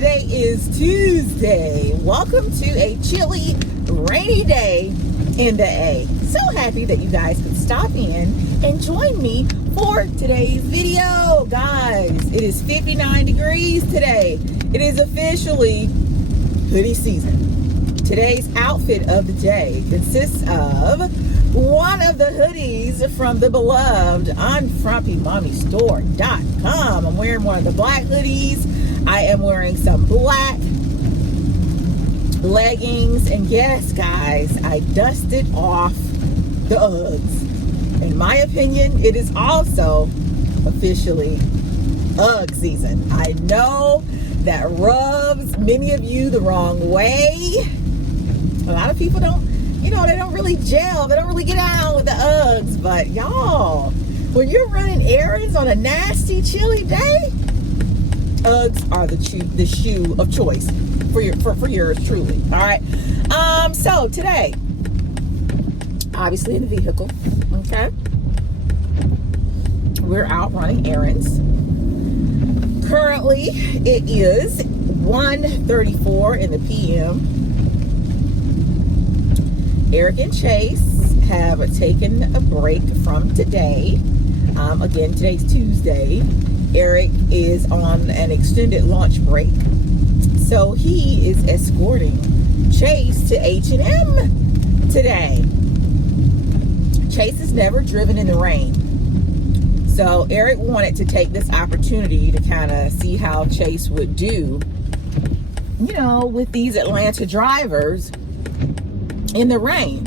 Today is Tuesday. Welcome to a chilly, rainy day in the A. So happy that you guys could stop in and join me for today's video. Guys, it is 59 degrees today. It is officially hoodie season. Today's outfit of the day consists of one of the hoodies from the beloved UNFRUMPYMOMMYSTORE.com. I'm wearing one of the black hoodies. I am wearing some black leggings. And yes, guys, I dusted off the Uggs. In my opinion, it is also officially Ugg season. I know that rubs many of you the wrong way. A lot of people don't, they don't really gel. They don't really get out with the Uggs. But y'all, when you're running errands on a nasty, chilly day, Uggs are the shoe of choice for yours truly. All right. So today, obviously in the vehicle, okay, we're out running errands. Currently, it is 1:34 in the p.m. Eric and Chase have taken a break from today. Again, today's Tuesday. Eric is on an extended lunch break. So he is escorting Chase to H&M today. Chase has never driven in the rain. So Eric wanted to take this opportunity to kind of see how Chase would do, with these Atlanta drivers in the rain.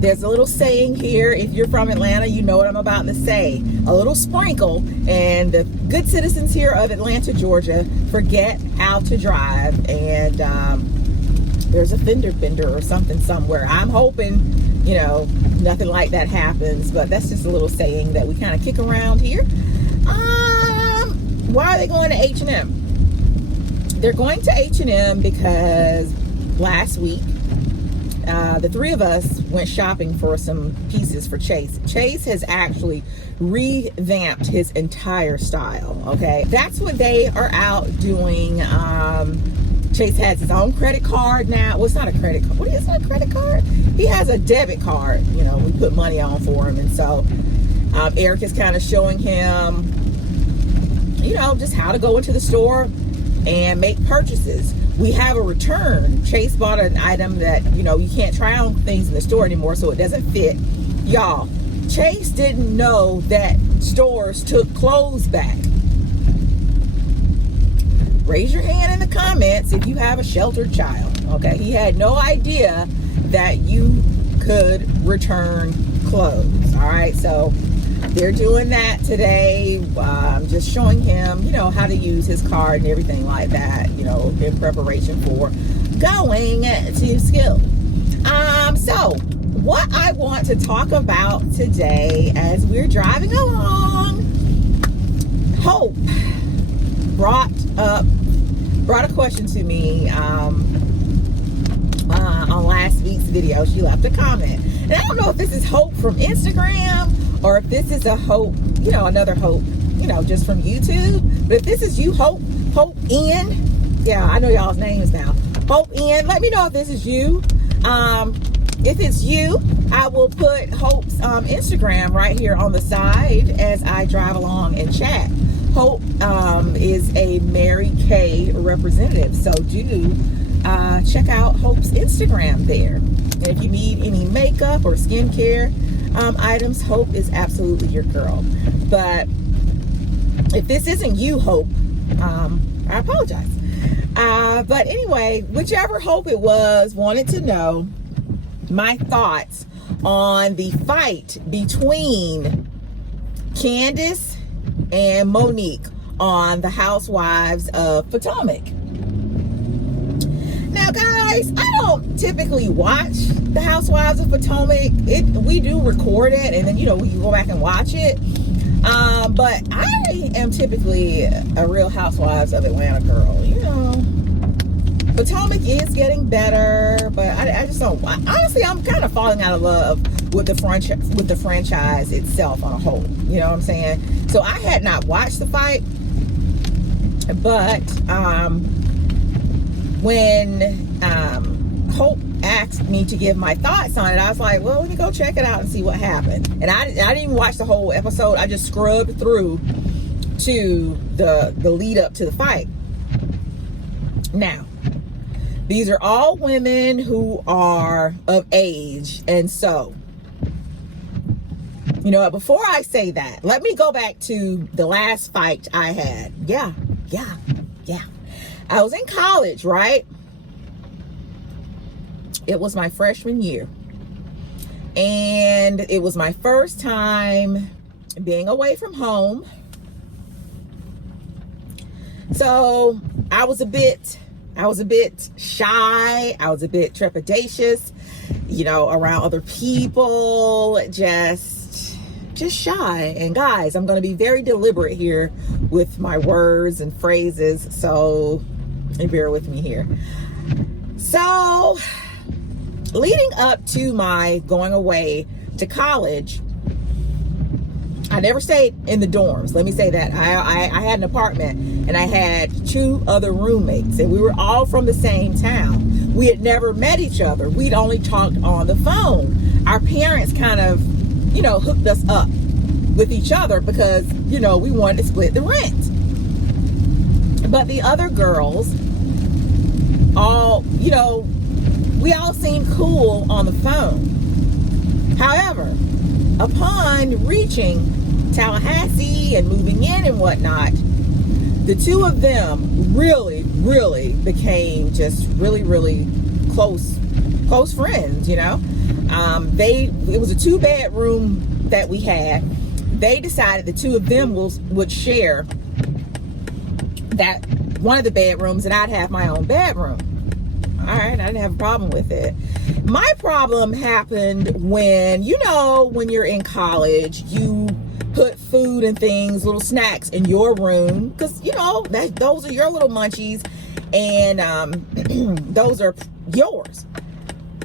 There's a little saying here. If you're from Atlanta, you know what I'm about to say. A little sprinkle, and the good citizens here of Atlanta, Georgia, forget how to drive. And there's a fender bender or something somewhere. I'm hoping, nothing like that happens. But that's just a little saying that we kind of kick around here. Why are they going to H&M? They're going to H&M because last week, the three of us went shopping for some pieces for Chase. Chase has actually revamped his entire style, okay? That's what they are out doing. Chase has his own credit card now. Well, it's not a credit card. What is it, a credit card? He has a debit card, we put money on for him. And so Eric is kind of showing him, just how to go into the store and make purchases. We have a return. Chase bought an item that, you can't try on things in the store anymore, so it doesn't fit. Y'all, Chase didn't know that stores took clothes back. Raise your hand in the comments if you have a sheltered child, okay? He had no idea that you could return clothes, all right? So they're doing that today. Just showing him, how to use his card and everything like that, in preparation for going to school. So what I want to talk about today as we're driving along, Hope brought a question to me on last week's video. She left a comment. And I don't know if this is Hope from Instagram or if this is a Hope, another Hope, just from YouTube. But if this is you, Hope N, yeah, I know y'all's names now. Hope N, let me know if this is you. If it's you, I will put Hope's Instagram right here on the side as I drive along and chat. Hope is a Mary Kay representative, so do check out Hope's Instagram there. And if you need any makeup or skincare items, Hope is absolutely your girl. But if this isn't you, Hope, I apologize. But anyway, whichever Hope it was, wanted to know my thoughts on the fight between Candace and Monique on the Housewives of Potomac. Now, guys, I don't typically watch the Housewives of Potomac. We do record it, and then, we can go back and watch it. But I am typically a Real Housewives of Atlanta girl, Potomac is getting better, but I just don't. Honestly, I'm kind of falling out of love with the franchise itself on a whole. You know what I'm saying? So I had not watched the fight, but when Hope asked me to give my thoughts on it, I was like, well, let me go check it out and see what happened. And I didn't even watch the whole episode. I just scrubbed through to the lead up to the fight. Now, these are all women who are of age. And so, you know, before I say that, let me go back to the last fight I had. Yeah. I was in college, right? It was my freshman year. And it was my first time being away from home. So I was a bit shy. I was a bit trepidatious, you know, around other people, just shy. And guys, I'm going to be very deliberate here with my words and phrases. So bear with me here. So leading up to my going away to college, I never stayed in the dorms. Let me say that. I had an apartment and I had 2 other roommates, and we were all from the same town. We had never met each other. We'd only talked on the phone. Our parents kind of, you know, hooked us up with each other because, you know, we wanted to split the rent. But the other girls, all, you know, we all seemed cool on the phone. However, upon reaching Tallahassee and moving in and whatnot, the 2 of them really became just really close friends, you know. It was a 2-bedroom that we had. They decided the 2 of them would share that one of the bedrooms, and I'd have my own bedroom. All right, I didn't have a problem with it. My problem happened when, you know, when you're in college, you put food and things, little snacks in your room, because, you know, those are your little munchies, and those are yours.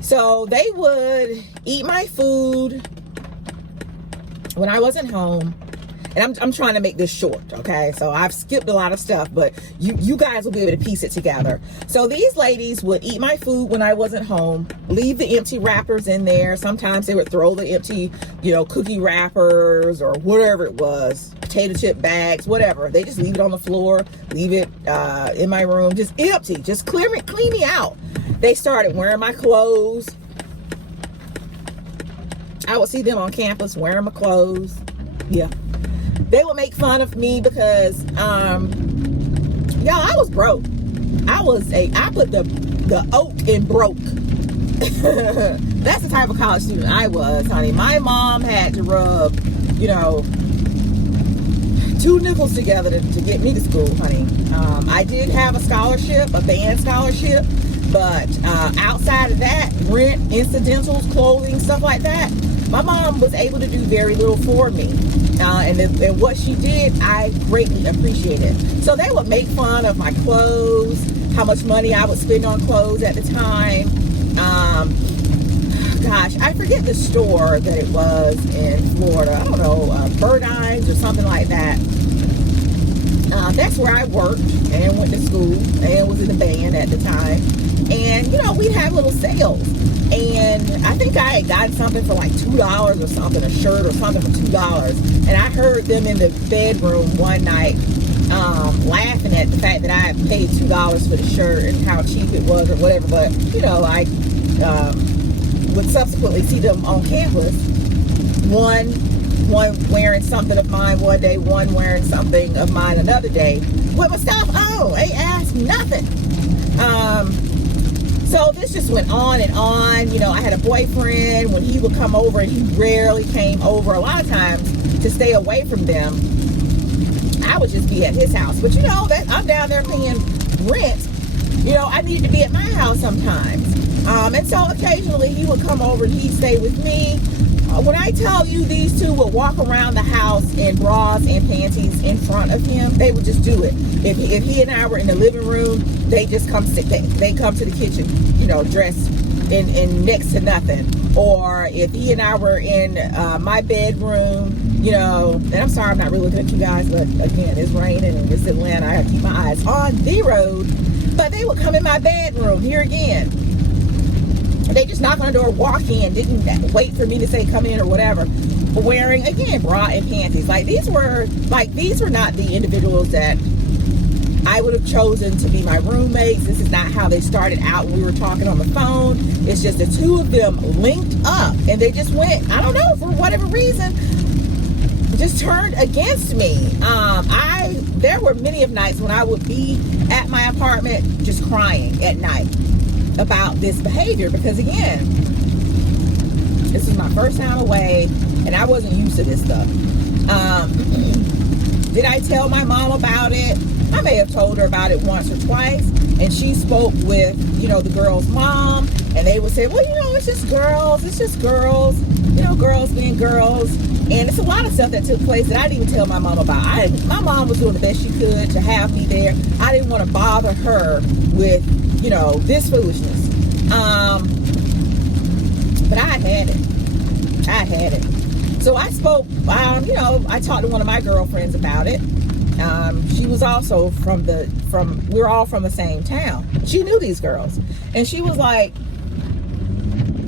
So they would eat my food when I wasn't home. And I'm trying to make this short, okay? So I've skipped a lot of stuff, but you guys will be able to piece it together. So these ladies would eat my food when I wasn't home, leave the empty wrappers in there. Sometimes they would throw the empty, you know, cookie wrappers or whatever it was, potato chip bags, whatever. They just leave it on the floor, leave it in my room, just empty, just clean me out. They started wearing my clothes. I would see them on campus wearing my clothes. Yeah. They would make fun of me because, y'all, I was broke. I put the oak in broke. That's the type of college student I was, honey. My mom had to rub, you know, 2 nickels together to get me to school, honey. I did have a scholarship, a band scholarship, but outside of that, rent, incidentals, clothing, stuff like that, my mom was able to do very little for me. And what she did, I greatly appreciated. So they would make fun of my clothes, how much money I would spend on clothes at the time. Gosh, I forget the store that it was in Florida. I don't know, Errands or something like that. That's where I worked and went to school and was in the band at the time. And, you know, we'd have little sales. And I think I had gotten something for like $2 or something, a shirt or something for $2. And I heard them in the bedroom one night laughing at the fact that I had paid $2 for the shirt and how cheap it was or whatever. But, you know, I would subsequently see them on campus. One wearing something of mine one day, one wearing something of mine another day, with my stuff on. They asked nothing. So this just went on and on. You know, I had a boyfriend. When he would come over, and he rarely came over a lot of times to stay away from them, I would just be at his house. But you know, that I'm down there paying rent. You know, I needed to be at my house sometimes. And so occasionally he would come over and he'd stay with me. When I tell you these 2 would walk around the house in bras and panties in front of him, they would just do it. If he and I were in the living room, they just come sit. They come to the kitchen, you know, dressed in next to nothing. Or if he and I were in my bedroom, you know, and I'm sorry I'm not really looking at you guys, but again, it's raining and it's Atlanta. I have to keep my eyes on the road. But they would come in my bedroom, here again. They just knock on the door, walk in, didn't wait for me to say come in or whatever. Wearing, again, bra and panties. Like, these were not the individuals that I would have chosen to be my roommates. This is not how they started out when we were talking on the phone. It's just the two of them linked up, and they just went, I don't know, for whatever reason, just turned against me. There were many of nights when I would be at my apartment just crying at night about this behavior, because again, this is my first time away and I wasn't used to this stuff. Did I tell my mom about it? I may have told her about it once or twice, and she spoke with, you know, the girl's mom, and they would say, well, you know, it's just girls, you know, girls being girls. And it's a lot of stuff that took place that I didn't even tell my mom about. My mom was doing the best she could to have me there. I didn't want to bother her with, you know, this foolishness. But I had it. So I spoke, you know, I talked to one of my girlfriends about it. She was also we're all from the same town. She knew these girls. And she was like,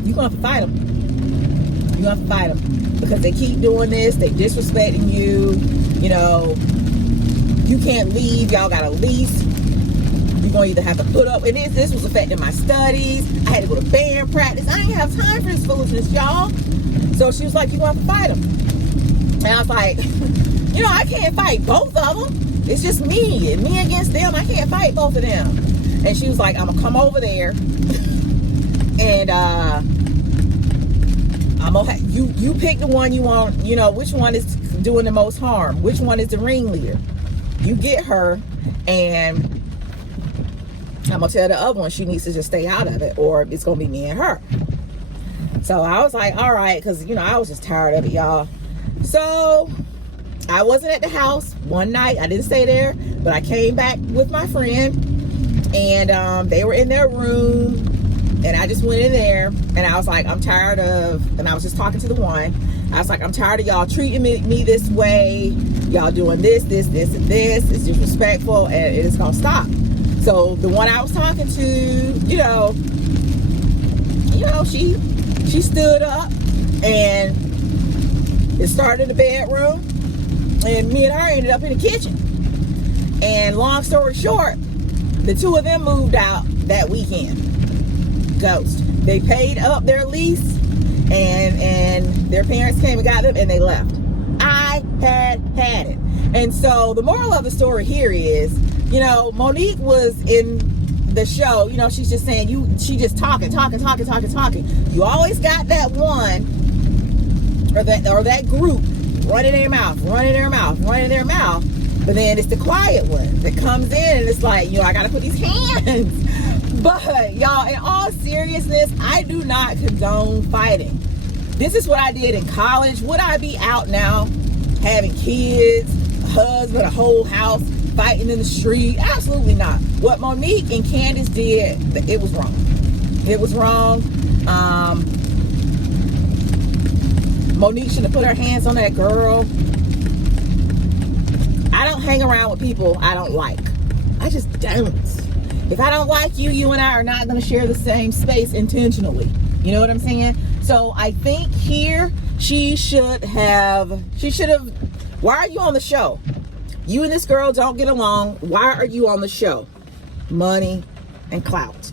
you're going to have to fight them. You're going to have to fight them. Because they keep doing this. They disrespecting you. You know, you can't leave. Y'all got a lease. You're going to either have to put up. And this was affecting my studies. I had to go to band practice. I didn't have time for this foolishness, y'all. So she was like, you're going to have to fight them. And I was like, you know, I can't fight both of them. It's just me and me against them. I can't fight both of them. And she was like, I'm gonna come over there and I'm gonna you pick the one you want, you know, which one is doing the most harm, which one is the ringleader. You get her, and I'm gonna tell the other one she needs to just stay out of it, or it's gonna be me and her. So I was like, all right, because, you know, I was just tired of it, y'all. So I wasn't at the house one night. I didn't stay there, but I came back with my friend, and they were in their room, and I just went in there, and I was like, I'm tired of, and I was just talking to the one. I was like, I'm tired of y'all treating me this way. Y'all doing this, and this. It's disrespectful, and it is gonna stop. So the one I was talking to, you know, she stood up, and it started in the bedroom, and me and her ended up in the kitchen. And long story short, the two of them moved out that weekend. Ghost. They paid up their lease, and their parents came and got them, and they left. I had it. And so the moral of the story here is, you know, Monique was in the show, you know, she's just saying, she just talking. You always got that one or that group running their mouth. But then it's the quiet one that comes in, and it's like, you know, I gotta put these hands. But y'all, in all seriousness, I do not condone fighting. This is what I did in college. Would I be out now having kids, a husband, a whole house, fighting in the street? Absolutely not. What Monique and Candace did, it was wrong. It was wrong. Monique shouldn't have put her hands on that girl. I don't hang around with people I don't like. I just don't. If I don't like you, you and I are not going to share the same space intentionally. You know what I'm saying? So I think here she should have, why are you on the show? You and this girl don't get along. Why are you on the show? Money and clout.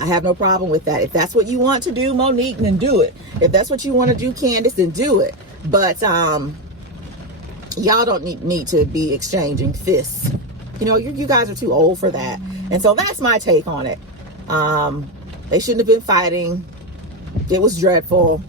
I have no problem with that. If that's what you want to do, Monique, then do it. If that's what you want to do, Candace, then do it. But y'all don't need to be exchanging fists. You know, you guys are too old for that. And so that's my take on it. They shouldn't have been fighting. It was dreadful.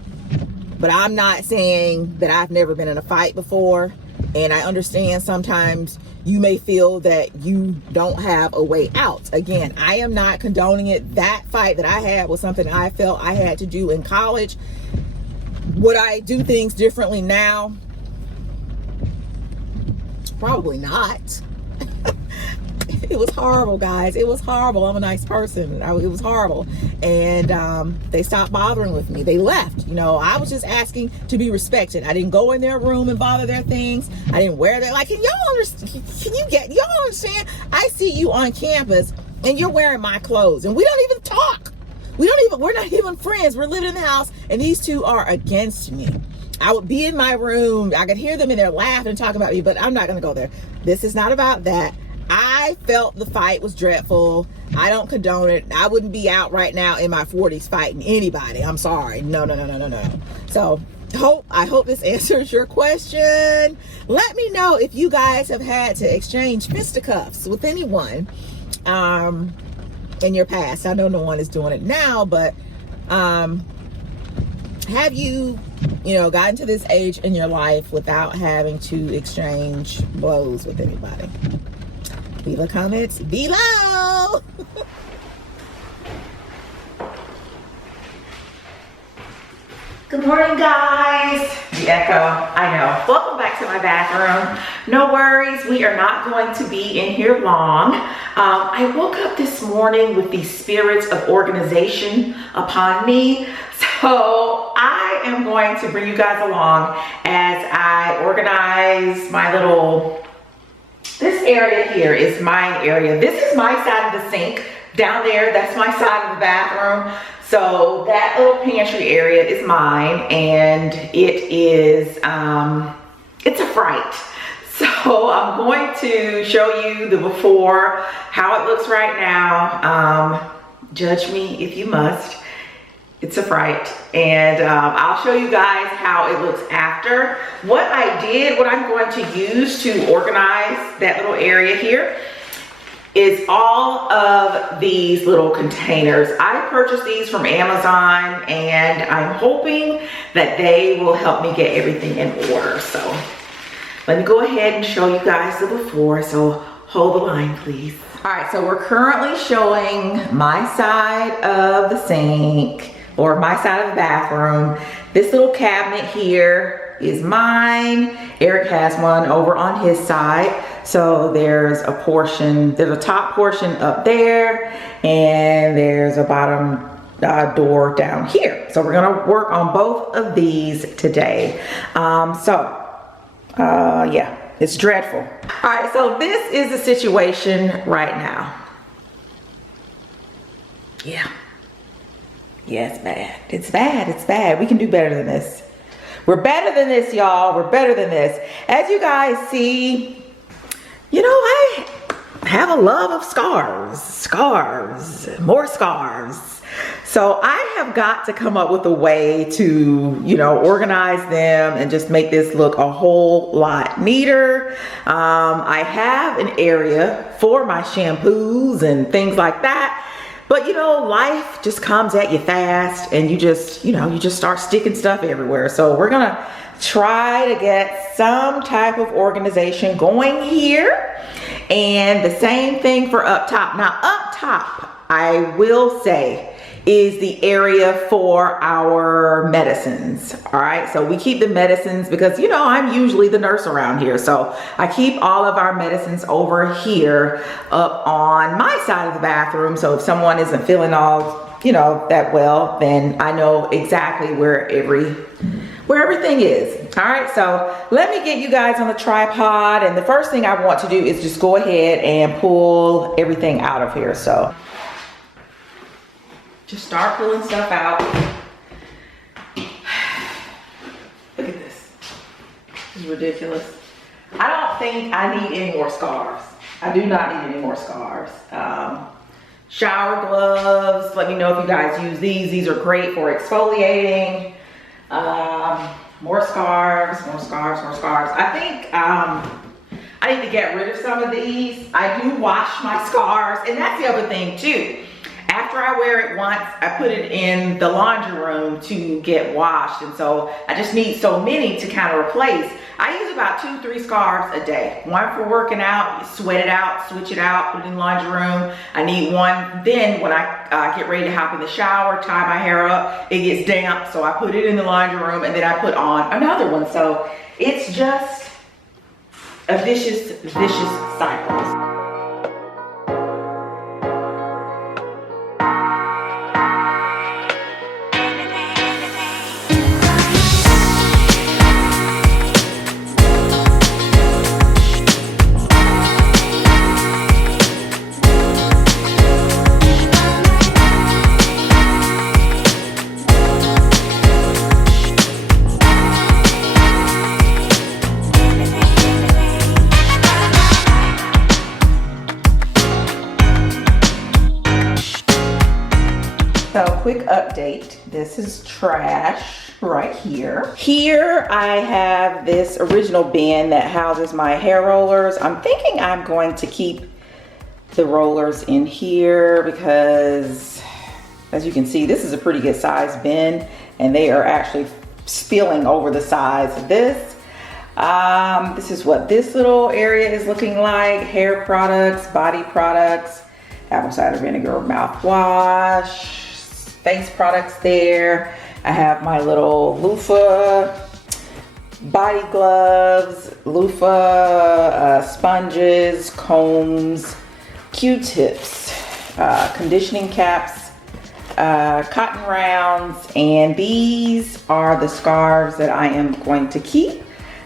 But I'm not saying that I've never been in a fight before. And I understand sometimes you may feel that you don't have a way out. Again, I am not condoning it. That fight that I had was something I felt I had to do in college. Would I do things differently now? Probably not. It was horrible, guys. It was horrible. I'm a nice person. It was horrible. And they stopped bothering with me. They left. You know, I was just asking to be respected. I didn't go in their room and bother their things. I didn't wear their, like, y'all understand? I see you on campus and you're wearing my clothes, and we don't even talk. We're not even friends. We're living in the house, and these two are against me. I would be in my room. I could hear them in there laughing and talking about me, but I'm not going to go there. This is not about that. I felt the fight was dreadful. I don't condone it. I wouldn't be out right now in my 40s fighting anybody. I'm sorry. No. So I hope this answers your question. Let me know if you guys have had to exchange fisticuffs with anyone in your past. I know no one is doing it now, but have you gotten to this age in your life without having to exchange blows with anybody? Leave a comment below. Good morning, guys. The echo, I know. Welcome back to my bathroom. No worries, we are not going to be in here long. I woke up this morning with the spirits of organization upon me. So I am going to bring you guys along as I organize my this area here is my area. This is my side of the sink. Down there, that's my side of the bathroom. So that little pantry area is mine, and it is, it's a fright. So I'm going to show you the before, how it looks right now. Judge me if you must. It's a fright, and I'll show you guys how it looks after. What I'm going to use to organize that little area here is all of these little containers. I purchased these from Amazon, and I'm hoping that they will help me get everything in order. So let me go ahead and show you guys the before, so hold the line, please. All right, so we're currently showing my side of the sink, or my side of the bathroom. This little cabinet here is mine. Eric has one over on his side. So there's a top portion up there, and there's a bottom door down here. So we're gonna work on both of these today. Yeah, it's dreadful. All right, so this is the situation right now. Yeah, it's bad. It's bad, it's bad. We can do better than this. We're better than this, y'all. We're better than this. As you guys see, I have a love of scarves, more scarves. So I have got to come up with a way to, organize them and just make this look a whole lot neater. I have an area for my shampoos and things like that. But life just comes at you fast, and you just start sticking stuff everywhere. So we're gonna try to get some type of organization going here. And the same thing for up top. Now up top, I will say, is the area for our medicines. All right, so we keep the medicines because I'm usually the nurse around here, so I keep all of our medicines over here up on my side of the bathroom. So if someone isn't feeling all that well, then I know exactly where everything is. All right, so let me get you guys on the tripod, and the first thing I want to do is just go ahead and pull everything out of here. So just start pulling stuff out. Look at this. This is ridiculous. I don't think I need any more scarves. I do not need any more scarves. Shower gloves. Let me know if you guys use these. These are great for exfoliating. More scarves. I think I need to get rid of some of these. I do wash my scarves, and that's the other thing too. After I wear it once, I put it in the laundry room to get washed, and so I just need so many to kind of replace. I use about 2-3 scarves a day. One for working out, sweat it out, switch it out, put it in the laundry room. I need one then when I get ready to hop in the shower, tie my hair up, it gets damp, so I put it in the laundry room, and then I put on another one. So it's just a vicious cycle. So quick update, this is trash right here. Here I have this original bin that houses my hair rollers. I'm thinking I'm going to keep the rollers in here because, as you can see, this is a pretty good size bin and they are actually spilling over the sides of this. This is what this little area is looking like. Hair products, body products, apple cider vinegar mouthwash, face products there. I have my little loofah body gloves, loofah sponges, combs, Q-tips, conditioning caps, cotton rounds, and these are the scarves that I am going to keep.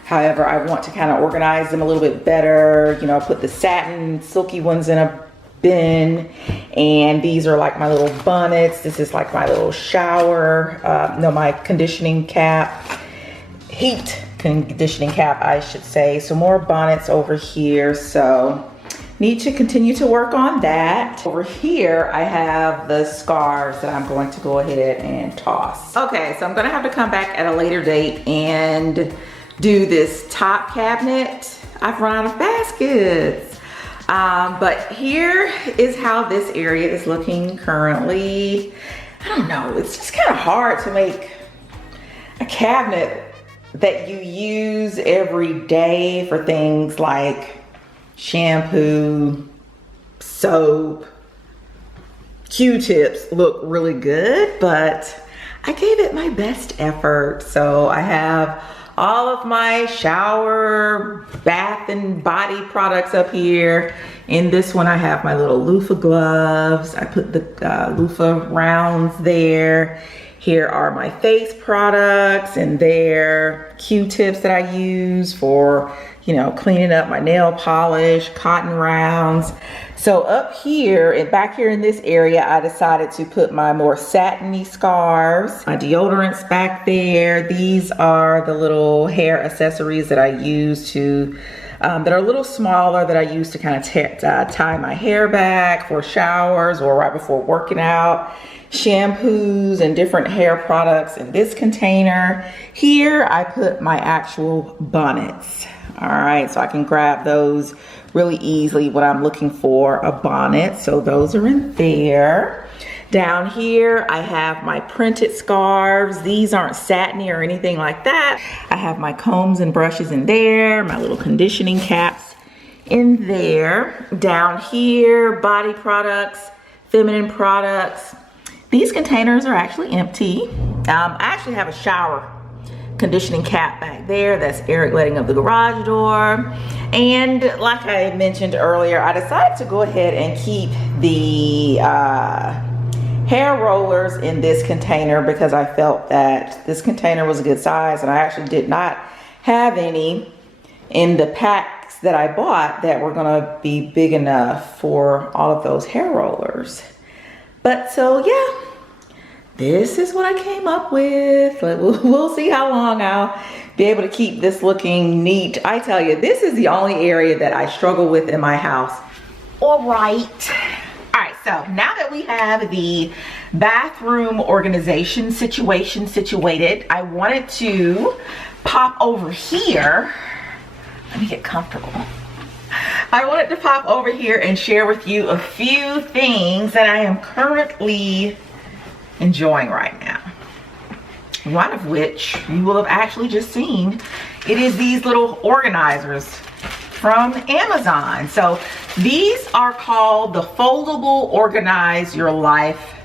However, I want to kind of organize them a little bit better. You know, put the satin silky ones in a bin, and these are like my little bonnets. This is like my little shower, no, my conditioning cap, heat conditioning cap, I should say. So more bonnets over here. So need to continue to work on that. Over here, I have the scarves that I'm going to go ahead and toss. Okay, so I'm gonna have to come back at a later date and do this top cabinet. I've run out of baskets. But here is how this area is looking currently. I don't know, it's just kind of hard to make a cabinet that you use every day for things like shampoo, soap, Q-tips look really good, but I gave it my best effort. So I have all of my shower, bath, and body products up here. In this one, I have my little loofah gloves. I put the loofah rounds there. Here are my face products, and there Q-tips that I use for, you know, cleaning up my nail polish, cotton rounds. So up here and back here in this area, I decided to put my more satiny scarves, my deodorants back there. These are the little hair accessories that I use to, that are a little smaller, that I use to kind of tie my hair back for showers or right before working out. Shampoos and different hair products in this container. Here I put my actual bonnets. All right, so I can grab those really easily when I'm looking for a bonnet. So those are in there. Down here, I have my printed scarves. These aren't satiny or anything like that. I have my combs and brushes in there, my little conditioning caps in there. Down here, body products, feminine products. These containers are actually empty. I actually have a shower conditioning cap back there. That's Eric letting up the garage door. And like I mentioned earlier, I decided to go ahead and keep the hair rollers in this container because I felt that this container was a good size, and I actually did not have any in the packs that I bought that were gonna be big enough for all of those hair rollers. But so yeah, this is what I came up with. We'll see how long I'll be able to keep this looking neat. I tell you, this is the only area that I struggle with in my house. All right. All right, so now that we have the bathroom organization situation situated, I wanted to pop over here. Let me get comfortable. I wanted to pop over here and share with you a few things that I am currently enjoying right now. One of which you will have actually just seen. It is these little organizers from Amazon. So these are called the foldable Organize Your Life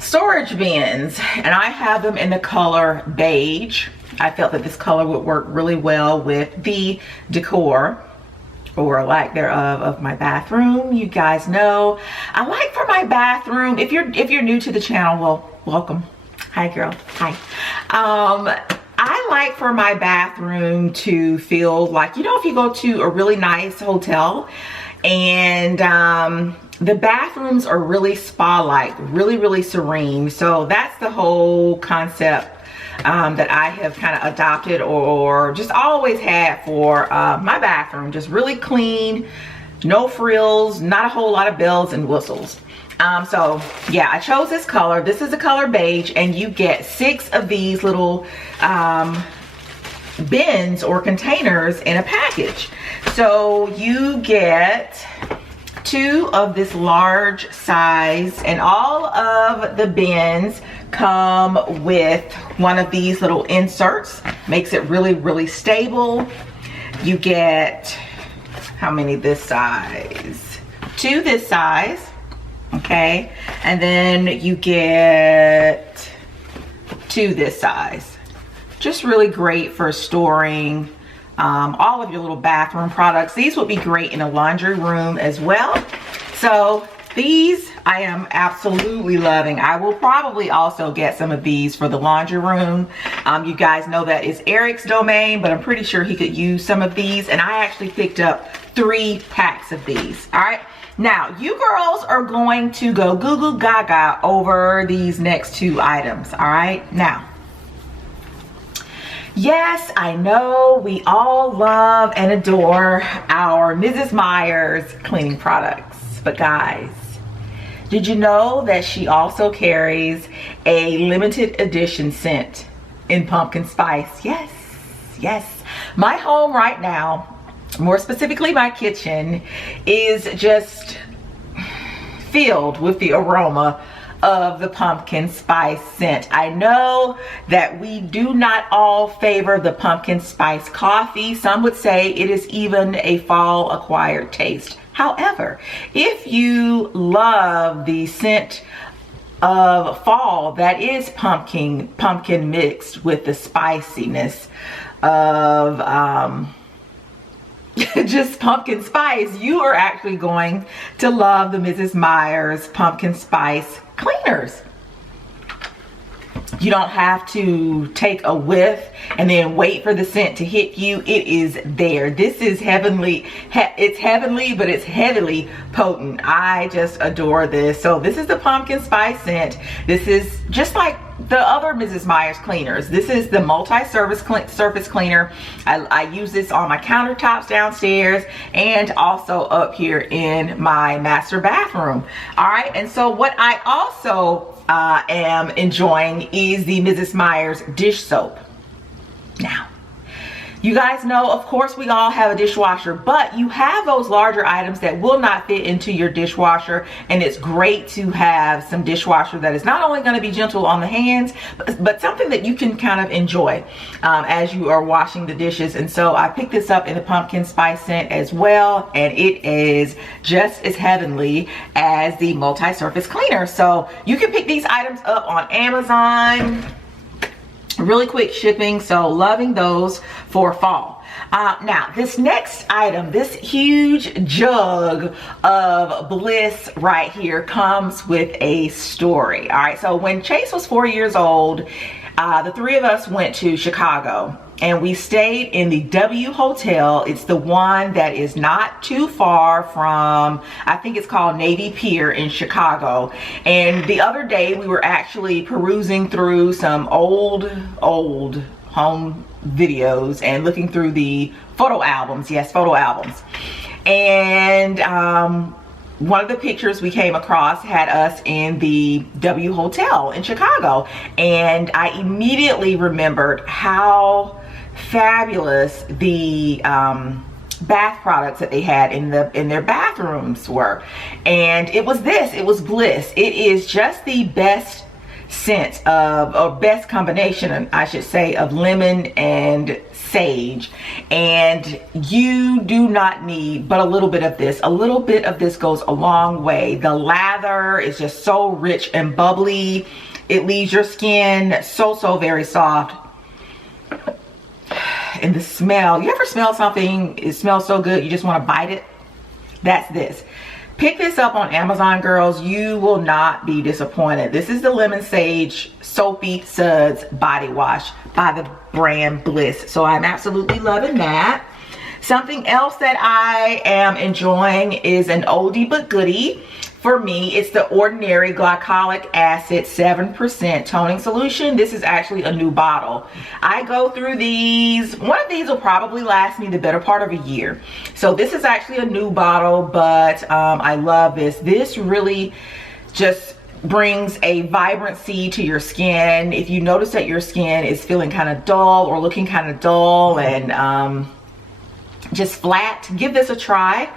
storage bins, and I have them in the color beige. I felt that this color would work really well with the decor, or lack thereof, of my bathroom. You guys know I like for my bathroom, if you're new to the channel, well, welcome. Hi girl, hi. I like for my bathroom to feel like, you know, if you go to a really nice hotel and the bathrooms are really spa-like, really serene. So that's the whole concept that I have kind of adopted, or just always had for my bathroom. Just really clean, no frills, not a whole lot of bells and whistles. So yeah, I chose this color. This is the color beige, and you get 6 of these little bins or containers in a package. So you get 2 of this large size, and all of the bins come with one of these little inserts. Makes it really, really stable. You get, how many this size? 2 this size, okay? And then you get 2 this size. Just really great for storing all of your little bathroom products. These would be great in a laundry room as well. So these I am absolutely loving. I will probably also get some of these for the laundry room. You guys know that is Eric's domain, but I'm pretty sure he could use some of these. And I actually picked up 3 packs of these. All right. Now, you girls are going to go goo goo gaga over these next 2 items. All right. Now, yes, I know we all love and adore our Mrs. Meyer's cleaning products. But guys, did you know that she also carries a limited edition scent in pumpkin spice? Yes, yes. My home right now, more specifically my kitchen, is just filled with the aroma of the pumpkin spice scent. I know that we do not all favor the pumpkin spice coffee. Some would say it is even a fall acquired taste. However, if you love the scent of fall that is pumpkin mixed with the spiciness of just pumpkin spice, you are actually going to love the Mrs. Meyer's pumpkin spice cleaners. You don't have to take a whiff and then wait for the scent to hit you. It is there. This is heavenly. It's heavenly, but it's heavily potent. I just adore this. So this is the pumpkin spice scent. This is just like the other Mrs. Meyer's cleaners. This is the multi-surface cleaner. I use this on my countertops downstairs and also up here in my master bathroom. All right, and so what I also am enjoying is the Mrs. Meyer's dish soap. Now, you guys know, of course, we all have a dishwasher, but you have those larger items that will not fit into your dishwasher, and it's great to have some dishwasher that is not only going to be gentle on the hands, but something that you can kind of enjoy as you are washing the dishes. And so I picked this up in the pumpkin spice scent as well, and it is just as heavenly as the multi-surface cleaner. So you can pick these items up on Amazon. Really quick shipping, so loving those for fall. Now, this next item, this huge jug of bliss right here comes with a story. All right, so when Chase was 4 years old, the 3 of us went to Chicago, and we stayed in the W Hotel. It's the one that is not too far from, I think it's called Navy Pier in Chicago. And the other day we were actually perusing through some old home videos and looking through the photo albums. Yes, photo albums. And one of the pictures we came across had us in the W Hotel in Chicago, and I immediately remembered how fabulous the bath products that they had in their bathrooms were. And it was bliss. It is just the best scent of, or best combination, I should say, of lemon and sage. And you do not need but a little bit of this. A little bit of this goes a long way. The lather is just so rich and bubbly. It leaves your skin so very soft. And the smell, you ever smell something, it smells so good you just want to bite it? That's this. Pick this up on Amazon, girls. You will not be disappointed. This is the Lemon Sage Soapy Suds Body Wash by the brand Bliss. So I'm absolutely loving that. Something else that I am enjoying is an oldie but goodie. For me, it's the Ordinary Glycolic Acid 7% Toning Solution. This is actually a new bottle. I go through these. One of these will probably last me the better part of a year. So this is actually a new bottle, but I love this. This really just brings a vibrancy to your skin. If you notice that your skin is feeling kind of dull or looking kind of dull and just flat, give this a try.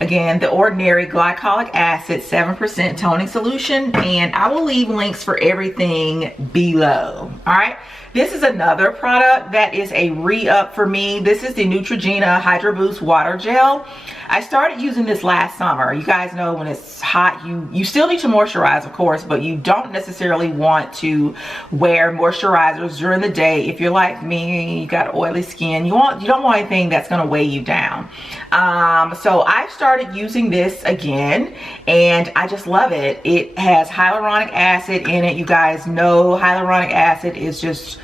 Again, the Ordinary Glycolic Acid 7% toning solution, and I will leave links for everything below. All right, this is another product that is a re-up for me. This is the Neutrogena Hydro Boost Water Gel. I started using this last summer. You guys know when it's hot, you still need to moisturize, of course, but you don't necessarily want to wear moisturizers during the day. If you're like me, you got oily skin, you don't want anything that's going to weigh you down. So I've started using this again, and I just love it. It has hyaluronic acid in it. You guys know hyaluronic acid is just,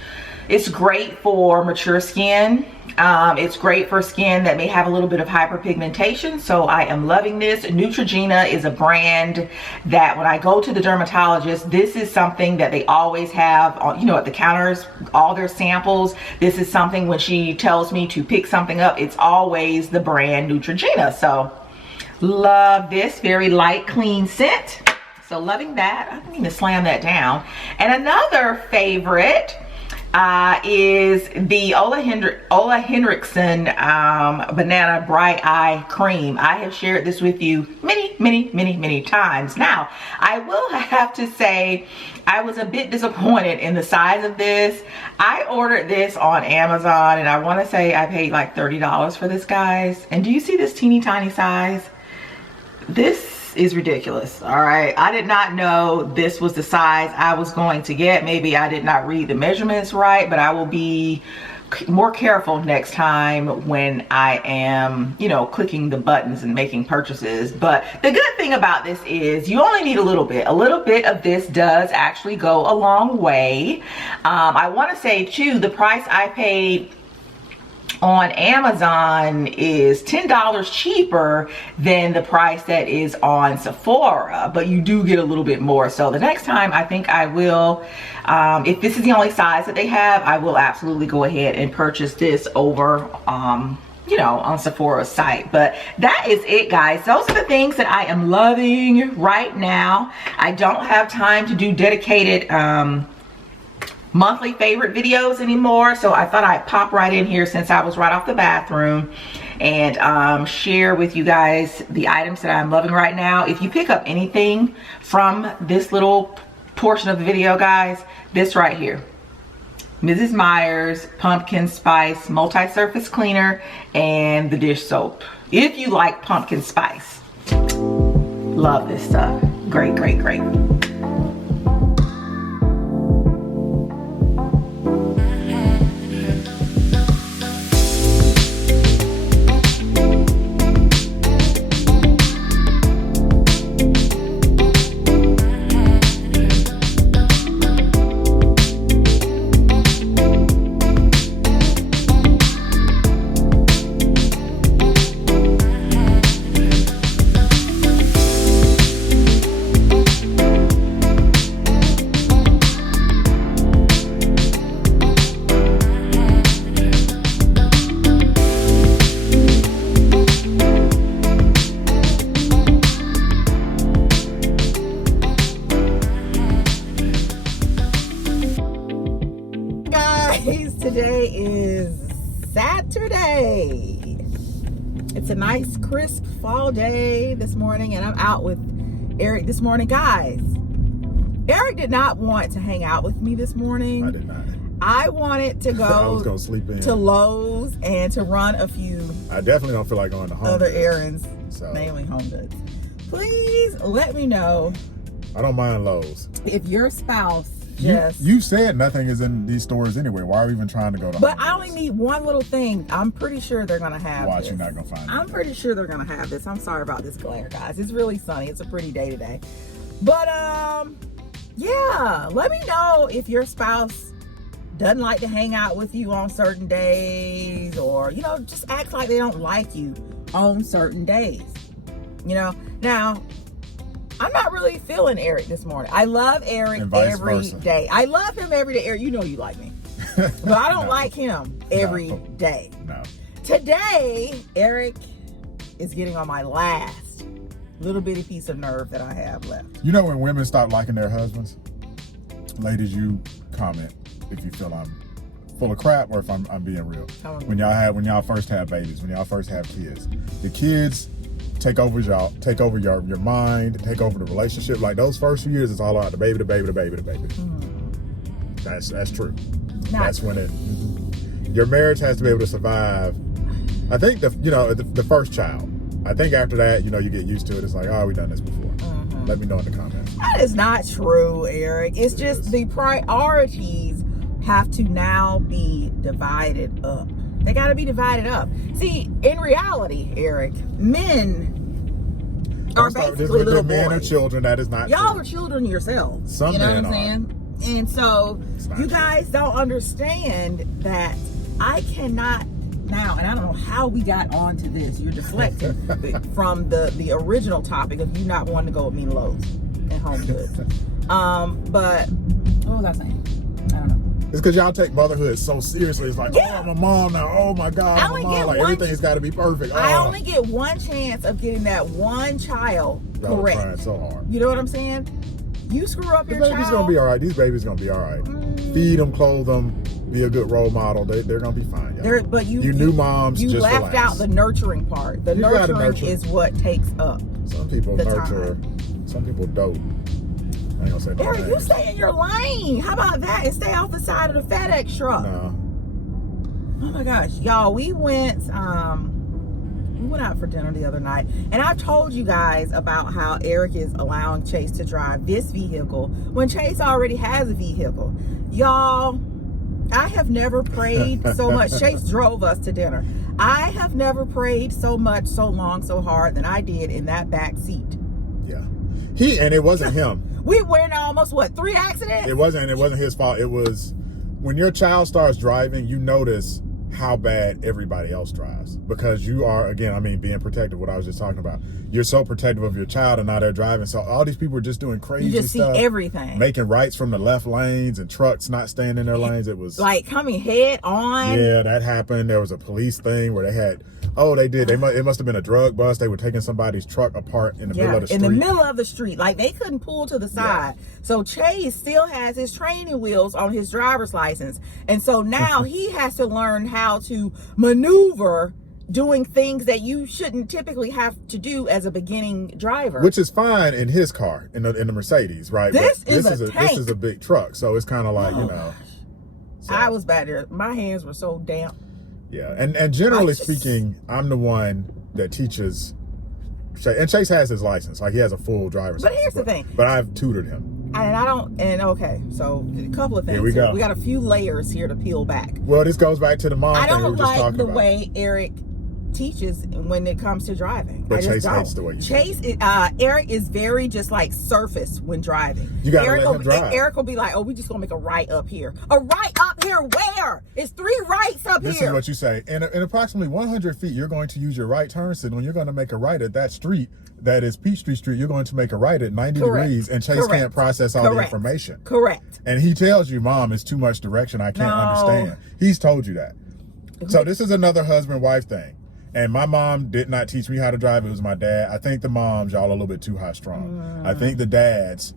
it's great for mature skin. It's great for skin that may have a little bit of hyperpigmentation, so I am loving this. Neutrogena is a brand that when I go to the dermatologist, this is something that they always have, you know, at the counters, all their samples. This is something when she tells me to pick something up, it's always the brand Neutrogena. So love this, very light, clean scent. So loving that. I didn't mean to slam that down. And another favorite is the Ola Henriksen Banana Bright Eye Cream. I have shared this with you many times. Now, I will have to say I was a bit disappointed in the size of this. I ordered this on Amazon, and I want to say I paid like $30 for this, guys. And do you see this teeny tiny size? This is ridiculous. All right, I did not know this was the size I was going to get. Maybe I did not read the measurements right, but I will be more careful next time when I am, you know, clicking the buttons and making purchases. But the good thing about this is you only need a little bit. A little bit of this does actually go a long way. I want to say too, the price I paid on Amazon is $10 cheaper than the price that is on Sephora, but you do get a little bit more. So the next time, I think I will, if this is the only size that they have, I will absolutely go ahead and purchase this over you know, on Sephora's site. But that is it, guys. Those are the things that I am loving right now. I don't have time to do dedicated monthly favorite videos anymore, so I thought I'd pop right in here since I was right off the bathroom and share with you guys the items that I'm loving right now. If you pick up anything from this little portion of the video, guys, this right here, Mrs. Meyer's Pumpkin Spice Multi-Surface Cleaner and the dish soap. If you like pumpkin spice, love this stuff. Great. Today is Saturday. It's a nice crisp fall day this morning, and I'm out with Eric this morning. Guys, Eric did not want to hang out with me this morning. I did not. I wanted to go I was gonna sleep in to Lowe's and to run a few I definitely don't feel like going to Home other Goods, errands, so mainly Home Goods. Please let me know I don't mind Lowe's. if your spouse just... You said nothing is in these stores anyway. Why are we even trying to go to But Home I only Goods? need one little thing. I'm pretty sure they're gonna have Watch, this. you're not gonna find I'm it. pretty sure they're gonna have this. I'm sorry about this glare, guys. It's really sunny. It's a pretty day today. But yeah, let me know if your spouse doesn't like to hang out with you on certain days, or, you know, just acts like they don't like you on certain days. You know, now I'm not really feeling Eric this morning. I love Eric every day. I love him every day. Eric, you know you like me. But I don't like him every day. No. Today, Eric is getting on my last little bitty piece of nerve that I have left. You know when women stop liking their husbands? Ladies, you comment if you feel I'm full of crap or if I'm being real. When y'all first have babies, when y'all first have kids, the kids take over your mind, take over the relationship. Like those first few years, it's all about the baby. That's true. That's when your marriage has to be able to survive. I think the first child. I think after that, you get used to it. It's like, oh, we've done this before. Let me know in the comments. That is not true, Eric. It's just the priorities have to now be divided up. They got to be divided up. See, in reality, Eric, men are basically little boys. Men are children. That is not y'all true. Are children yourselves. Some you know men what I'm saying? And so you guys don't understand that I cannot now, and I don't know how we got onto this. You're deflecting from the original topic of you not wanting to go with me to Lowe's and Home Goods. But what was I saying? I don't know. It's because y'all take motherhood so seriously. It's like, oh, I'm a mom now. Oh my God, I'm a mom. Like everything's got to be perfect. I only get one chance of getting that one child correct. Trying so hard. You know what I'm saying? You screw up your child. Baby's gonna be all right. These babies gonna be all right. Feed them, clothe them, be a good role model. They're gonna be fine. But you new moms. You just left out the nurturing part. The nurturing is what takes up. Some people nurture. Some people dote. I ain't gonna say no Eric, you stay in your lane. How about that? And stay off the side of the FedEx truck. No. Oh my gosh, y'all, we went out for dinner the other night, and I've told you guys about how Eric is allowing Chase to drive this vehicle when Chase already has a vehicle. Y'all, I have never prayed so much. Chase drove us to dinner. I have never prayed so much, so long, so hard than I did in that back seat. Yeah. And it wasn't him. We were in almost 3 accidents? It wasn't his fault. It was when your child starts driving, you notice how bad everybody else drives, because you are, again, being protective, what I was just talking about. You're so protective of your child, and now they're driving. So all these people are just doing crazy stuff. You just see everything. Making rights from the left lanes and trucks not staying in their lanes. It was like coming head on. Yeah, that happened. There was a police thing where they had, it must have been a drug bust. They were taking somebody's truck apart in the middle of the street. In the middle of the street. Like they couldn't pull to the side. Yeah. So Chase still has his training wheels on his driver's license. And so now he has to learn how to maneuver doing things that you shouldn't typically have to do as a beginning driver. Which is fine in his car, in the Mercedes, right? This is a big truck. So it's kind of like, So. I was bad there. My hands were so damp. Yeah, and generally speaking, I'm the one that teaches. And Chase has his license, like he has a full driver's license. But here's the thing. But I've tutored him. Okay, so a couple of things. Here we go. We got a few layers here to peel back. Well, this goes back to the mom thing we were just talking about. I don't like the way Eric teaches when it comes to driving. But Chase hates the way you do. Eric is very just like surface when driving. You gotta let him drive. Eric will be like, oh, we just gonna make a right up here. A right up here where? It's 3 rights up here. This is what you say. In approximately 100 feet, you're going to use your right turn signal. You're going to make a right at that street. That is Peachtree Street. You're going to make a right at 90 degrees, and Chase can't process all the information. Correct. And he tells you, Mom, it's too much direction. I can't understand. He's told you that. So this is another husband-wife thing. And my mom did not teach me how to drive. It was my dad. I think the moms, y'all are a little bit too high strung. I think the dads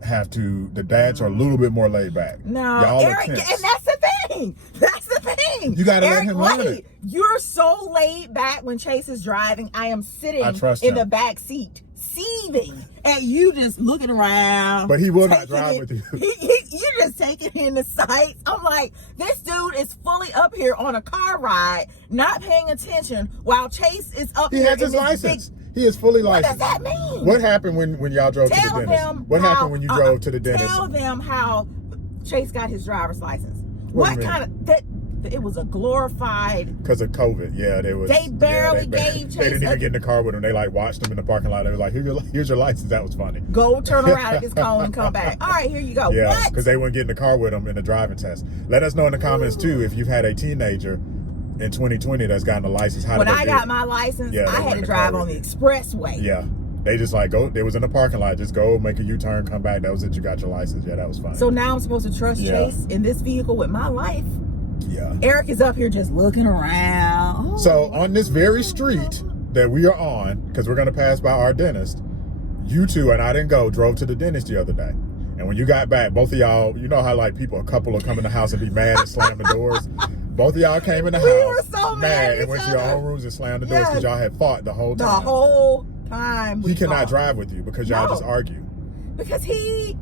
are a little bit more laid back. No, y'all Eric, and that's the thing. That's the thing. You got to let him learn it. You're so laid back when Chase is driving. I am sitting in the back seat, seething, and you just looking around. But he will not drive with you. You're just taking in the sights. I'm like, this dude is fully up here on a car ride, not paying attention, while Chase is up here. He has his license. He is fully licensed. What does that mean? What happened when y'all drove to the dentist? What happened when you drove to the dentist? Tell them how Chase got his driver's license. What kind of that? It was a glorified. Because of COVID, They barely gave Chase. They didn't even get in the car with him. They watched him in the parking lot. They was like, "Here's your license." That was funny. Go turn around at this cone and come back. All right, here you go. Yeah, because they wouldn't get in the car with him in the driving test. Let us know in the comments too if you've had a teenager in 2020 that's gotten a license. When I got my license, I had to drive on the expressway. Yeah. They just go, they was in the parking lot, just go make a U-turn, come back. That was it. You got your license. Yeah, that was fun. So now I'm supposed to trust Chase in this vehicle with my life. Yeah. Eric is up here just looking around. So on this very street that we are on, because we're going to pass by our dentist, you two, and I didn't go, drove to the dentist the other day. And when you got back, both of y'all, you know how like a couple will come in the house and be mad and slam the doors? Both of y'all came in the house were so mad and went to your own rooms and slammed the doors because y'all had fought the whole time. The whole time. He cannot drive with you because y'all just argue. Because he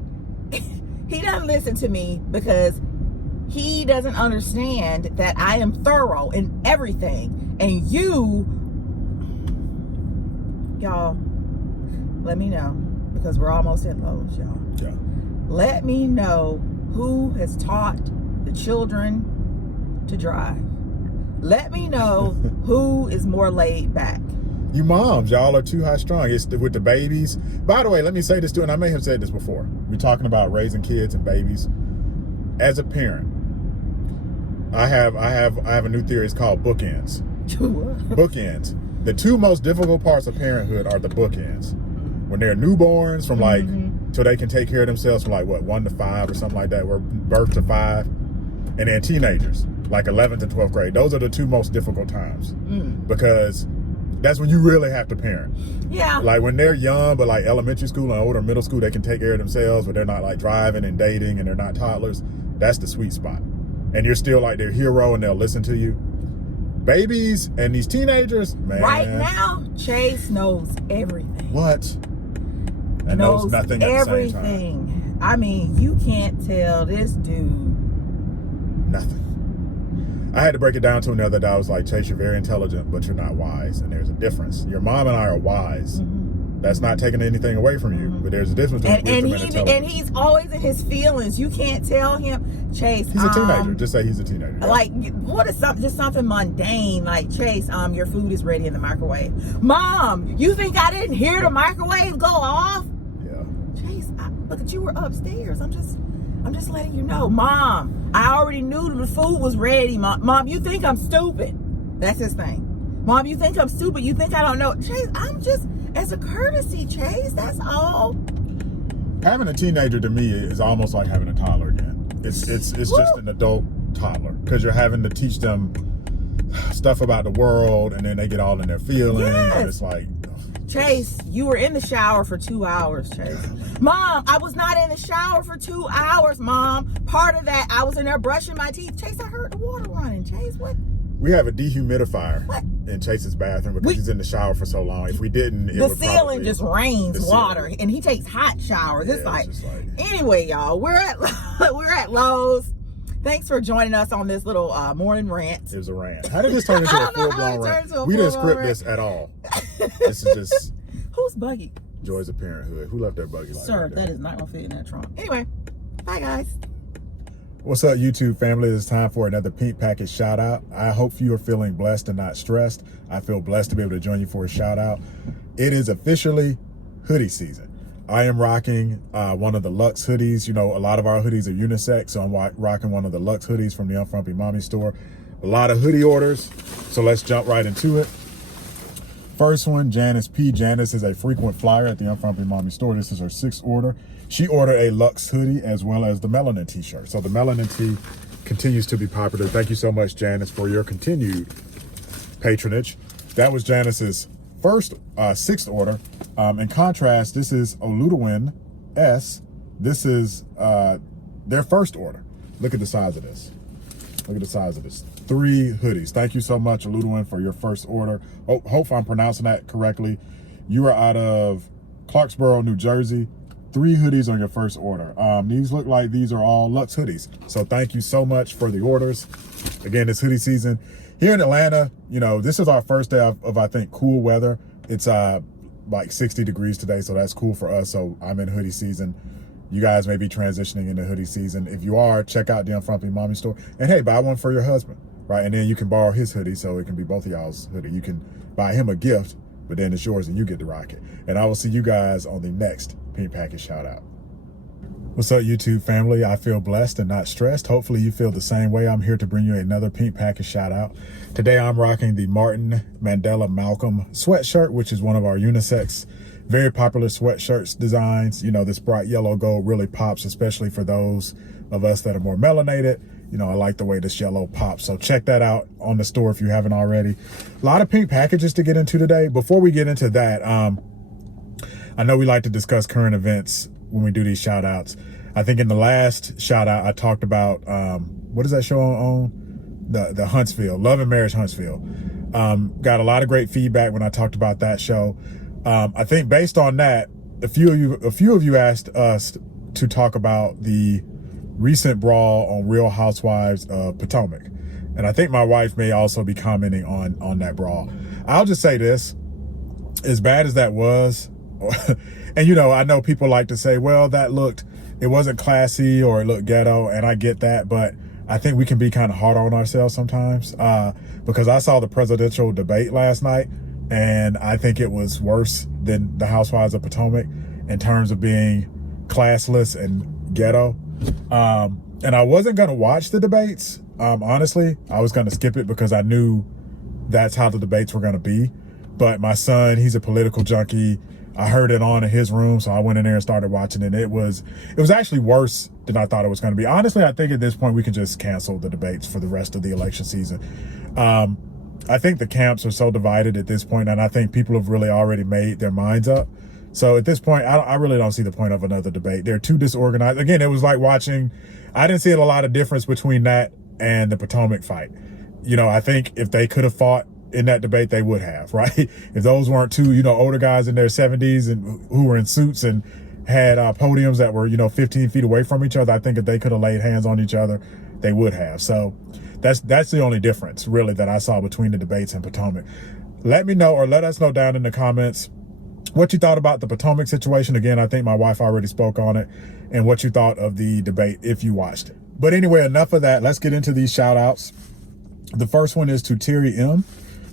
doesn't listen to me, because he doesn't understand that I am thorough in everything. And y'all, let me know, because we're almost at Lowe's, y'all. Yeah. Let me know who has taught the children to drive. Let me know who is more laid back. You moms, y'all are too high strung. It's with the babies. By the way, let me say this too, and I may have said this before. We're talking about raising kids and babies. As a parent, I have a new theory. It's called bookends. Bookends. The two most difficult parts of parenthood are the bookends. When they're newborns, from like till they can take care of themselves, from like 1 to 5 or something like that, or birth to 5, and then teenagers, like 11th and 12th grade. Those are the two most difficult times because that's when you really have to parent. Yeah. Like when they're young, but like elementary school and older middle school, they can take care of themselves, but they're not like driving and dating and they're not toddlers. That's the sweet spot. And you're still like their hero and they'll listen to you. Babies and these teenagers, man. Right now, Chase knows everything. What? And knows nothing at the same time. I mean, you can't tell this dude nothing. I had to break it down to him the other day. I was like, Chase, you're very intelligent, but you're not wise. And there's a difference. Your mom and I are wise. That's not taking anything away from you, but there's a difference between wisdom and intelligence. And he's always in his feelings. You can't tell him, Chase. He's a teenager. Just say he's a teenager. Like, what is just something mundane? Like, Chase, your food is ready in the microwave. Mom, you think I didn't hear the microwave go off? Yeah. Chase, look at you were upstairs. I'm just letting you know. Mom, I already knew the food was ready. Mom, you think I'm stupid? That's his thing. Mom, you think I'm stupid? You think I don't know? Chase, I'm just, as a courtesy, Chase, that's all. Having a teenager to me is almost like having a toddler again. It's just an adult toddler, because you're having to teach them stuff about the world, and then they get all in their feelings, and it's like, Chase, you were in the shower for 2 hours, Chase. Mom, I was not in the shower for 2 hours, Mom. Part of that, I was in there brushing my teeth. Chase, I heard the water running. Chase, what? We have a dehumidifier in Chase's bathroom because he's in the shower for so long. If we didn't, it would ceiling just rains water, and he takes hot showers. It's like, anyway, y'all, we're at Lowe's. Thanks for joining us on this little morning rant. It was a rant. How did this turn into a full-blown rant? We didn't script this at all. This is just... Whose buggy? Joys of parenthood. Who left their buggy like that? Sir, that is not going to fit in that trunk. Anyway, bye, guys. What's up, YouTube family? It's time for another Pink Package shout out. I hope you are feeling blessed and not stressed. I feel blessed to be able to join you for a shout out. It is officially hoodie season. I am rocking one of the Luxe hoodies. You know, a lot of our hoodies are unisex, so I'm rocking one of the Luxe hoodies from the Unfrumpy Mommy store. A lot of hoodie orders, so let's jump right into it. First one, Janice P. Janice is a frequent flyer at the Unfrumpy Mommy store. This is her 6th order. She ordered a Luxe hoodie as well as the Melanin t-shirt. So the Melanin tee continues to be popular. Thank you so much, Janice, for your continued patronage. That was Janice's first 6th order. In contrast, this is Oludowin S. This is their first order. Look at the size of this. Look at the size of this. 3 hoodies. Thank you so much, Oludowin, for your first order. Hope I'm pronouncing that correctly. You are out of Clarksboro, New Jersey. 3 hoodies on your first order. These look like these are all Luxe hoodies. So thank you so much for the orders. Again, it's hoodie season. Here in Atlanta, you know, this is our first day of I think, cool weather. It's like 60 degrees today, so that's cool for us. So I'm in hoodie season. You guys may be transitioning into hoodie season. If you are, check out the Unfrumpy Mommy store. And hey, buy one for your husband, right? And then you can borrow his hoodie, so it can be both of y'all's hoodie. You can buy him a gift, but then it's yours and you get to rock it. And I will see you guys on the next Pink Package shout out. What's up, YouTube family? I feel blessed and not stressed. Hopefully you feel the same way. I'm here to bring you another Pink Package shout out. Today I'm rocking the Martin Mandela Malcolm sweatshirt, which is one of our unisex, very popular sweatshirts designs. You know, this bright yellow gold really pops, especially for those of us that are more melanated. You know, I like the way this yellow pops. So check that out on the store if you haven't already. A lot of pink packages to get into today. Before we get into that, I know we like to discuss current events when we do these shout outs. I think in the last shout out, I talked about, what is that show on? The Huntsville, Love and Marriage Huntsville. Got a lot of great feedback when I talked about that show. I think based on that, a few of you asked us to talk about the recent brawl on Real Housewives of Potomac. And I think my wife may also be commenting on that brawl. I'll just say this, as bad as that was, and you know, I know people like to say, well, it wasn't classy or it looked ghetto, and I get that, but I think we can be kind of hard on ourselves sometimes, because I saw the presidential debate last night, and I think it was worse than the Housewives of Potomac in terms of being classless and ghetto. And I wasn't going to watch the debates. Honestly, I was going to skip it because I knew that's how the debates were going to be. But my son, he's a political junkie. I heard it on in his room, so I went in there and started watching it. It was actually worse than I thought it was going to be. Honestly, I think at this point we can just cancel the debates for the rest of the election season. I think the camps are so divided at this point, and I think people have really already made their minds up. So at this point, I really don't see the point of another debate. They're too disorganized. Again, it was like watching, I didn't see a lot of difference between that and the Potomac fight. You know, I think if they could have fought in that debate, they would have, right? If those weren't two, you know, older guys in their 70s and who were in suits and had podiums that were, you know, 15 feet away from each other, I think if they could have laid hands on each other, they would have. So that's the only difference really that I saw between the debates and Potomac. Let me know, or let us know down in the comments what you thought about the Potomac situation. Again, I think my wife already spoke on it, and what you thought of the debate if you watched it. But anyway, enough of that. Let's get into these shout outs. The first one is to Terry M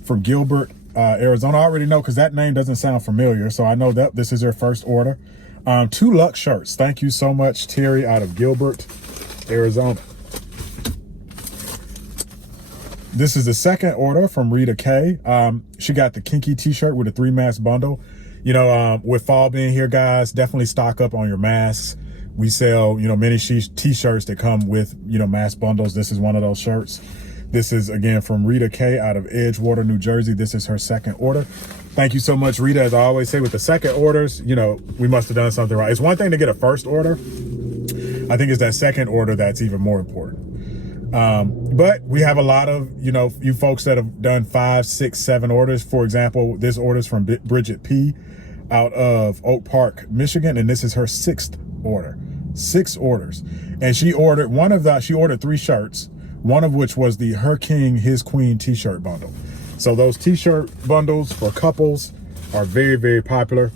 from Gilbert, Arizona. I already know because that name doesn't sound familiar, so I know that this is her first order. 2 Luxe shirts. Thank you so much, Terry, out of Gilbert, Arizona. This is the second order from Rita K. She got the Kinky t-shirt with a 3-mask bundle. You know, with fall being here, guys, definitely stock up on your masks. We sell, you know, many t-shirts that come with, you know, mask bundles. This is one of those shirts. This is, again, from Rita K out of Edgewater, New Jersey. This is her second order. Thank you so much, Rita. As I always say, with the second orders, you know, we must have done something right. It's one thing to get a first order. I think it's that second order that's even more important. But we have a lot of, you know, you folks that have done 5, 6, 7 orders. For example, this order's from Bridget P out of Oak Park, Michigan, and this is her 6th order. 6 orders. And she ordered she ordered 3 shirts, one of which was the Her King, His Queen t-shirt bundle. So those t-shirt bundles for couples are very, very popular.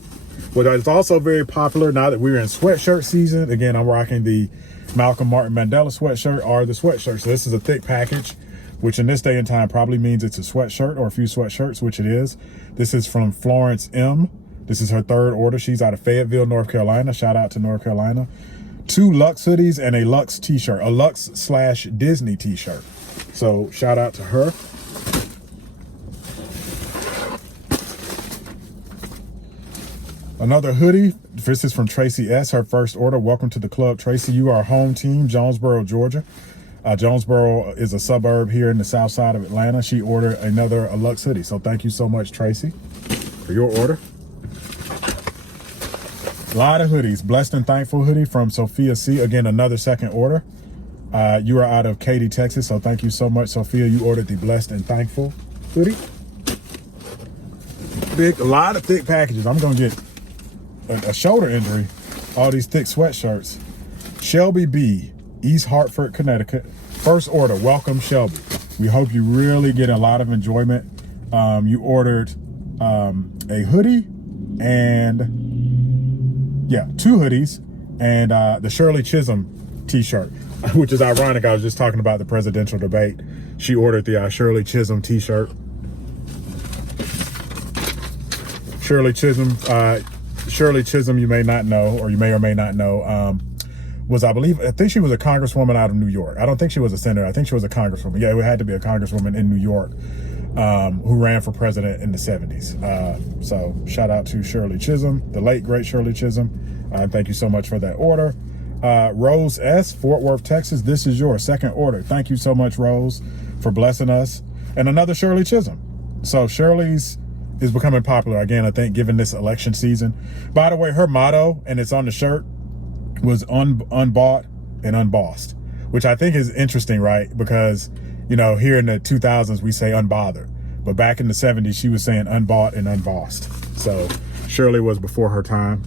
What is also very popular now that we're in sweatshirt season, again, I'm rocking the Malcolm Martin Mandela sweatshirt, are the sweatshirts. So this is a thick package, which in this day and time probably means it's a sweatshirt or a few sweatshirts, which it is. This is from Florence M. This is her 3rd order. She's out of Fayetteville, North Carolina. Shout out to North Carolina. 2 Luxe hoodies and a Luxe t-shirt, a Luxe/Disney t-shirt. So shout out to her. Another hoodie. This is from Tracy S., her first order. Welcome to the club, Tracy. You are home team, Jonesboro, Georgia. Jonesboro is a suburb here in the south side of Atlanta. She ordered a Luxe hoodie. So thank you so much, Tracy, for your order. A lot of hoodies. Blessed and Thankful hoodie from Sophia C. Again, another second order. You are out of Katy, Texas. So thank you so much, Sophia. You ordered the Blessed and Thankful hoodie. A lot of thick packages. I'm going to get a shoulder injury. All these thick sweatshirts. Shelby B, East Hartford, Connecticut. First order. Welcome, Shelby. We hope you really get a lot of enjoyment. You ordered a hoodie and 2 hoodies and the Shirley Chisholm t-shirt, which is ironic. I was just talking about the presidential debate. She ordered the Shirley Chisholm t-shirt. Shirley Chisholm, you may not know, or you may or may not know, I think she was a congresswoman out of New York. I don't think she was a senator. I think she was a congresswoman. Yeah, it had to be a congresswoman in New York who ran for president in the 70s. So shout out to Shirley Chisholm, the late, great Shirley Chisholm. Thank you so much for that order. Rose S, Fort Worth, Texas. This is your second order. Thank you so much, Rose, for blessing us. And another Shirley Chisholm. So Shirley's is becoming popular again, I think, given this election season. By the way, her motto, and it's on the shirt, was unbought and unbossed, which I think is interesting, right? Because, you know, here in the 2000s, we say unbothered. But back in the 70s, she was saying unbought and unbossed. So Shirley was before her time.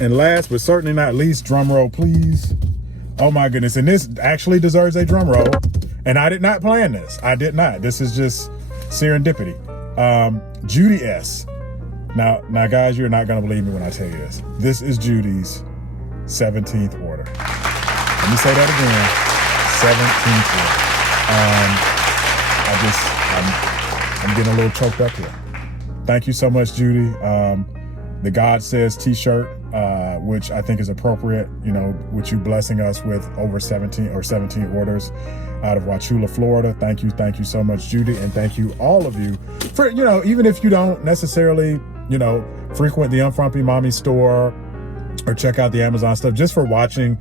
And last but certainly not least, drum roll, please. Oh my goodness. And this actually deserves a drum roll. And I did not plan this. I did not. This is just serendipity. Judy S. Now guys, you're not going to believe me when I tell you this. This is Judy's 17th order. Let me say that again. 17th order. I'm getting a little choked up here. Thank you so much, Judy. The God Says t-shirt, which I think is appropriate, you know, with you blessing us with over 17 orders out of Wauchula, Florida. Thank you so much, Judy. And thank you, all of you, for, you know, even if you don't necessarily, you know, frequent the Unfrumpy Mommy store or check out the Amazon stuff, just for watching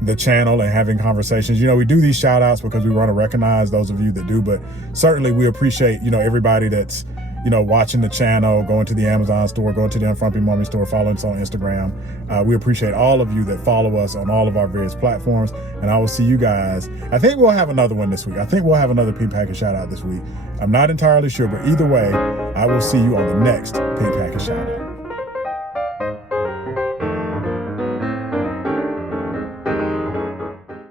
the channel and having conversations. You know, we do these shout outs because we want to recognize those of you that do, but certainly we appreciate, you know, everybody that's, you know, watching the channel, going to the Amazon store, going to the Unfrumpy Mommy store, following us on Instagram. We appreciate all of you that follow us on all of our various platforms. And I will see you guys. I think we'll have another one this week. I think we'll have another Pink Package shout out this week. I'm not entirely sure, but either way, I will see you on the next Pink Package shout out.